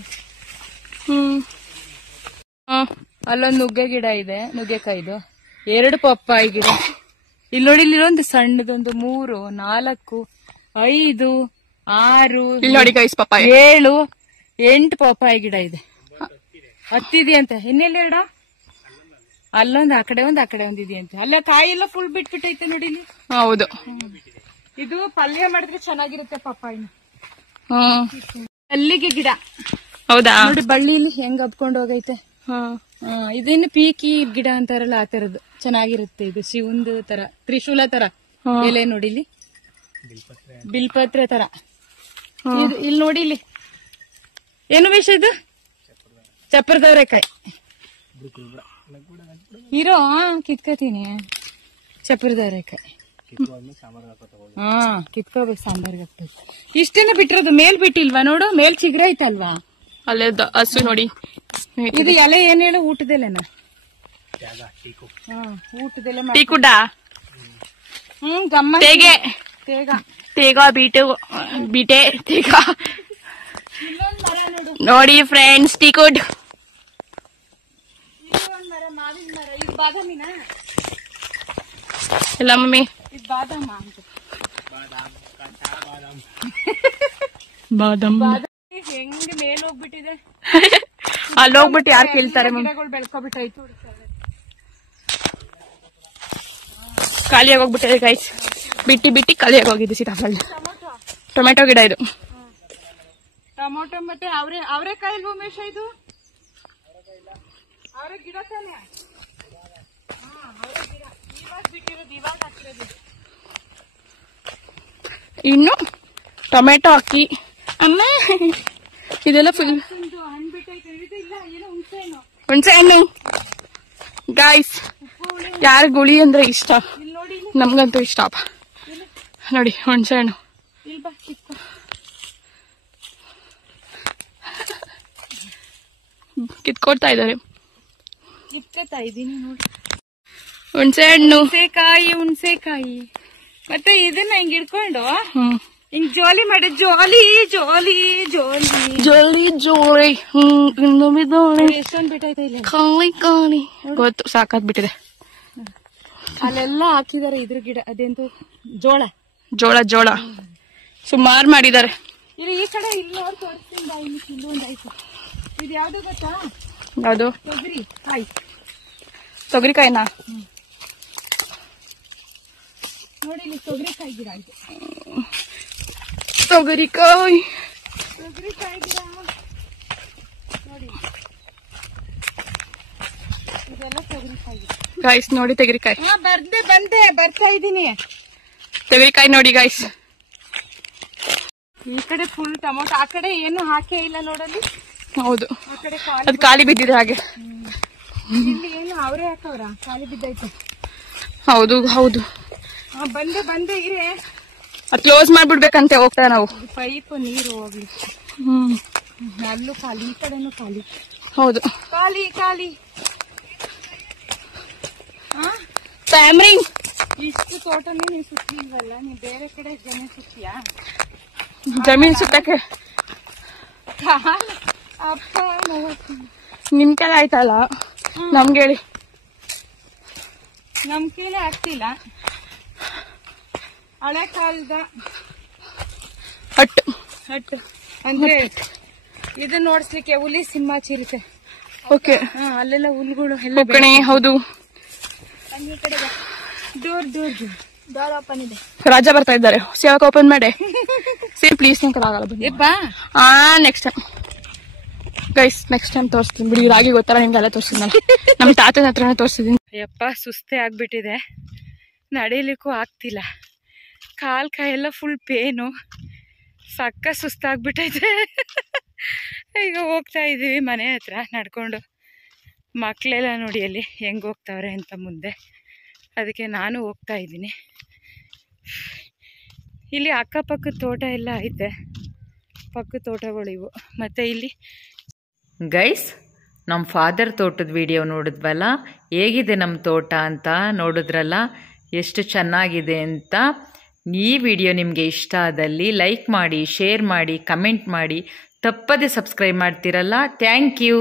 ಅಲ್ಲೊಂದು ನುಗ್ಗೆ ಗಿಡ ಇದೆ, ನುಗ್ಗೆಕಾಯ್ದು. 2 ಪಪ್ಪಾಯಿ ಗಿಡ. ಇಲ್ಲಿ ನೋಡಿ, ಇಲ್ಲೊಂದು ಸಣ್ಣದೊಂದು 3, 4, 5, 6, ಇಲ್ಲಿ ನೋಡಿ ಗೈಸ್, ಪಪ್ಪಾಯಿ 7, 8 ಪಪ್ಪಾಯಿ ಗಿಡ ಇದೆ. ಹತ್ತಿದೆಯಂತೆ. ಇನ್ನೆಲ್ಲ ಗಿಡ? ಅಲ್ಲೊಂದು, ಆ ಕಡೆ ಒಂದು ಇದೆಯಂತೆ. ಅಲ್ಲ ಕಾಯಿ ಎಲ್ಲ ಫುಲ್ ಬಿಟ್ಬಿಟ್ಟೈತೆ ನೋಡಿ ಇಲ್ಲಿ. ಹೌದು, ಇದು ಪಲ್ಯ ಮಾಡಿದ್ರೆ ಚೆನ್ನಾಗಿರುತ್ತೆ ಪಪ್ಪಾಯಿನ. ಅಲ್ಲಿಗೆ ಗಿಡ. ಹೌದಾ? ನೋಡಿ ಬಳ್ಳಿಲಿ ಹೆಂಗ್ ಹಬ್ಕೊಂಡು ಹೋಗೈತೆ. ಇದೇನು ಪೀಕಿ ಗಿಡ ಅಂತಾರಲ್ಲ, ಆ ತರದ್ದು ಚೆನ್ನಾಗಿರುತ್ತೆ. ಇದು ಶಿವಂದು ತರ, ತ್ರಿಶೂಲ ತರ ಎಲೆ ನೋಡಿ ಇಲ್ಲಿ, ಬಿಲ್ಪತ್ರೆ ತರ. ಇಲ್ಲಿ ನೋಡಿ, ಇಲ್ಲಿ ಏನು ವಿಷಯ ಇದು? ಚಪ್ಪರದವರೆಕಾಯಿ ಇರೋ ಕಿತ್ಕೋತೀನಿ. ಚಪ್ಪರದವರೆಕಾಯಿ ಕಿತ್ಕೋಬೇಕು, ಸಾಂಬಾರ್ಗೆ ಹಾಕ್ಬೇಕು. ಇಷ್ಟೇನ ಬಿಟ್ಟಿರೋದು, ಮೇಲ್ ಬಿಟ್ಟಿಲ್ವಾ? ನೋಡು, ಮೇಲ್ ಚಿಗ್ರ ಐತಲ್ವಾ? ಅಲ್ಲೇ ಹಸು ನೋಡಿ. ಇದು ಎಲೆ ಏನ್ ಹೇಳು? ಊಟದೆಲೆನ? ಊಟದೆಲೆ ಟೀಕುಡ್ಡ. ಗಮ್ಮ ತೇಗ ಬೀಟೆ ತೇಗ ನೋಡಿ ಫ್ರೆಂಡ್ಸ್, ಟೀಕುಡ್. ಬಾದಾಮಿನ ಇಲ್ಲ ಮಮ್ಮಿ, ಇದು ಬಾದಾಮ ಅಂತ. ಬಾದಾಮ್ ಹೆಂಗ್ ಮೇಲ್ ಹೋಗ್ಬಿಟ್ಟಿದೆ. ಅಲ್ಲಿ ಹೋಗ್ಬಿಟ್ಟು ಯಾರು ಕೇಳ್ತಾರೆ? ಗಿಡಗಳು ಬೆಳ್ಕೊಬಿಟ್ಟಾಯ್ತು. ಖಾಲಿಯಾಗಿ ಹೋಗ್ಬಿಟ್ಟಿದೆ ಗೈಸ್, ಬಿಟ್ಟಿ ಖಾಲಿಯಾಗಿ ಹೋಗಿದೆ. ಸೀತಾಫಲ, ಟೊಮೆಟೊ ಗಿಡ ಇದು. ಟೊಮೊಟೊ ಮತ್ತೆ ಅವರೆಕಾಯಿ ಇಲ್ವ ಉಮೇಶ? ಇದು ಅವರೇ ಗಿಡ ತಾನೆ. ಇವಾಗ ಬಿಟ್ಟಿರೋದು, ಇವಾಗ ಹಾಕಿರೋದು. ಇನ್ನು ಟೊಮೆಟೊ ಹಾಕಿ ಅಮ್ಮ ಇದೆಲ್ಲ ಫುಲ್ ಹಣ್ಣು ಬಿಟ್ಟೈತೆ. ಇಲ್ಲ ಏನೋ ಹುಣಸೆ ಹಣ್ಣು ಗೈಸ್. ಯಾರ ಗುಳಿ ಅಂದ್ರೆ ಇಷ್ಟ, ನಮ್ಗಂತೂ ಇಷ್ಟ. ನೋಡಿ ಹುಣಸೆ ಹಣ್ಣು. ಕಿತ್ಕೊಡ್ತಾ ಇದಾರೆ. ಕಿತ್ಕೊತಾ ಇದೀನಿ ನೋಡಿ. ಹುಣಸೆ ಹಣ್ಣು, ಹುಣಸೆಕಾಯಿ. ಮತ್ತೆ ಇದನ್ನ ಹಿಂಗ್ ಹಿಡ್ಕೊಂಡು ಹಿಂಗ್ ಜೋಲಿ ಮಾಡಿ, ಜೋಲಿ ಜೋಲಿ ಜೋಲಿ ಜೋಲಿ ಜೋಳಿ. ಎಷ್ಟೊಂದ್ ಬಿಟ್ಟೈತೆ ಇಲ್ಲ. ಖಾಲಿ ಗೊತ್ತು, ಸಾಕಾದ್ ಬಿಟ್ಟಿದೆ. ಅಲ್ಲೆಲ್ಲ ಹಾಕಿದಾರೆ ಇದ್ರ ಗಿಡ. ಅದೆಂತೂ ಜೋಳ ಸುಮಾರು ಮಾಡಿದ್ದಾರೆ. ಇಲ್ಲಿ ಈ ಕಡೆ ಇಲ್ಲಿ ನೋಡಿ ತೋರಿಸ್ತೀನಿ. ಇಲ್ಲೊಂದು ಆಯ್ತು. ಇದು ಯಾವ್ದು ಗೊತ್ತಾ? ಯಾವ್ದು? ತೊಗರಿಕಾಯಿನ ನೋಡಿ, ಇಲ್ಲಿ ತೊಗರಿಕಾಯಿ ಗಿಡ ಇದೆ. ತೊಗರಿಕಾಯಿ ಗಿಡ ನೋಡಿ, ಇದೆಲ್ಲ ತೊಗರಿಕಾಯಿ ಗಿಡ ಗೈಸ್. ನೋಡಿ ತೆಗರಿಕಾಯಿ. ಬರ್ತಾ ಇದ್ದೀನಿ. ತೆಗರಿಕಾಯಿ ನೋಡಿ ಗೈಸ್. ಈ ಕಡೆ ಫುಲ್ ಟೊಮೊಟೊ, ಆ ಕಡೆ ಏನು ಹಾಕೇ ಇಲ್ಲ ನೋಡಲ್ಲಿ. ಹೌದು, ಅದು ಖಾಲಿ ಬಿದ್ದಿದೆ ಹಾಗೆ. ಇಲ್ಲಿ ಏನು ಅವರೇ ಹಾಕವ್ರ? ಖಾಲಿ ಬಿದ್ದೈತೆ. ಹೌದು. ಬಂದೆ ಇರೇ. ಅದು ಕ್ಲೋಸ್ ಮಾಡ್ಬಿಡ್ಬೇಕಂತೆ, ಹೋಗ್ತಾ ನಾವು. ಪೈಪ್ ನೀರು ಹೋಗ್ಲಿ. ಅಲ್ಲೂ ಖಾಲಿ, ಈ ಕಡೆನೂ ಖಾಲಿ. ಹೌದು, ಖಾಲಿ. ಫ್ಯಾಮಿಲಿ ಇಷ್ಟು ತೋಟನೇ ನೀವು ಸುತ್ತಿಲ್ವಲ್ಲ? ನೀವು ಬೇರೆ ಕಡೆ ಜನ ಸುತ್ತಿಯಾ? ಜಮೀನ್ ಸುತ್ತಕ್ಕೆ ಅಪ್ಪ ನಿಮ್ ಕೆಲ ಆಯ್ತಲ್ಲ ನಮ್ಗೆ ಹೇಳಿ. ನಮ್ ಕೀಲೆ ಆಗ್ತಿಲ್ಲ. ಹಳೆ ಕಾಲದ ಹಟ್ ಅಂದ್ರೆ ಇದು ನೋಡ್ಸ್ಲಿಕ್ಕೆ ಹುಲಿ ಸಿಂಹ ಚಿರತೆ. ಓಕೆ, ಅಲ್ಲೆಲ್ಲ ಹುಲ್ಗಳು ಎಲ್ಲ ಒಕ್ಕಣೆ. ಹೌದು, ಬನ್ನಿ ಈ ಕಡೆ ಬಾ. ದೂರ ಡೋರ್ ಓಪನ್ ಇದೆ. ರಾಜ ಬರ್ತಾ ಇದ್ದಾರೆ. ಸೇವಕ ಓಪನ್ ಮಾಡಿ. ಸೇಮ್ ಪ್ಲೀಸ್ ಆಗಲ್ಲ ಬನ್ನಿ. Next time guys, next time ತೋರಿಸ್ತೀನಿ ಬಿಡಿ. ರಾಗಿ ಗೊತ್ತಲ್ಲ ನಿಮ್ಗೆಲ್ಲ ತೋರಿಸಿದ್ನಲ್ಲ, ನಮ್ ತಾತನ ಹತ್ರನೇ ತೋರಿಸಿದೀನಿ. ಯಪ್ಪ, ಸುಸ್ತೇ ಆಗ್ಬಿಟ್ಟಿದೆ, ನಡೀಲಿಕ್ಕೂ ಆಗ್ತಿಲ್ಲ. ಕಾಲ್ ಕೈಯೆಲ್ಲ ಫುಲ್ ಪೇನು, ಸಕ್ಕ ಸುಸ್ತಾಗ್ಬಿಟ್ಟೈತೆ. ಈಗ ಹೋಗ್ತಾ ಇದೀವಿ ಮನೆ ಹತ್ರ ನಡ್ಕೊಂಡು. ಮಕ್ಕಳೆಲ್ಲ ನೋಡಿ ಅಲ್ಲಿ ಹೆಂಗೆ ಹೋಗ್ತಾವ್ರೆ ಅಂತ ಮುಂದೆ, ಅದಕ್ಕೆ ನಾನು ಹೋಗ್ತಾ ಇದ್ದೀನಿ. ಇಲ್ಲಿ ಅಕ್ಕಪಕ್ಕದ ತೋಟ ಎಲ್ಲ ಐತೆ, ಪಕ್ಕದ ತೋಟಗಳು ಇವು. ಮತ್ತು ಇಲ್ಲಿ ಗೈಸ್, ನಮ್ಮ ಫಾದರ್ ತೋಟದ ವಿಡಿಯೋ ನೋಡಿದ್ವಲ್ಲ, ಹೇಗಿದೆ ನಮ್ಮ ತೋಟ ಅಂತ ನೋಡಿದ್ರಲ್ಲ, ಎಷ್ಟು ಚೆನ್ನಾಗಿದೆ ಅಂತ. ಈ ವಿಡಿಯೋ ನಿಮಗೆ ಇಷ್ಟ ಆದಲ್ಲಿ ಲೈಕ್ ಮಾಡಿ, ಶೇರ್ ಮಾಡಿ, ಕಮೆಂಟ್ ಮಾಡಿ, ತಪ್ಪದೆ ಸಬ್ಸ್ಕ್ರೈಬ್ ಮಾಡ್ತೀರಲ್ಲ. Thank you.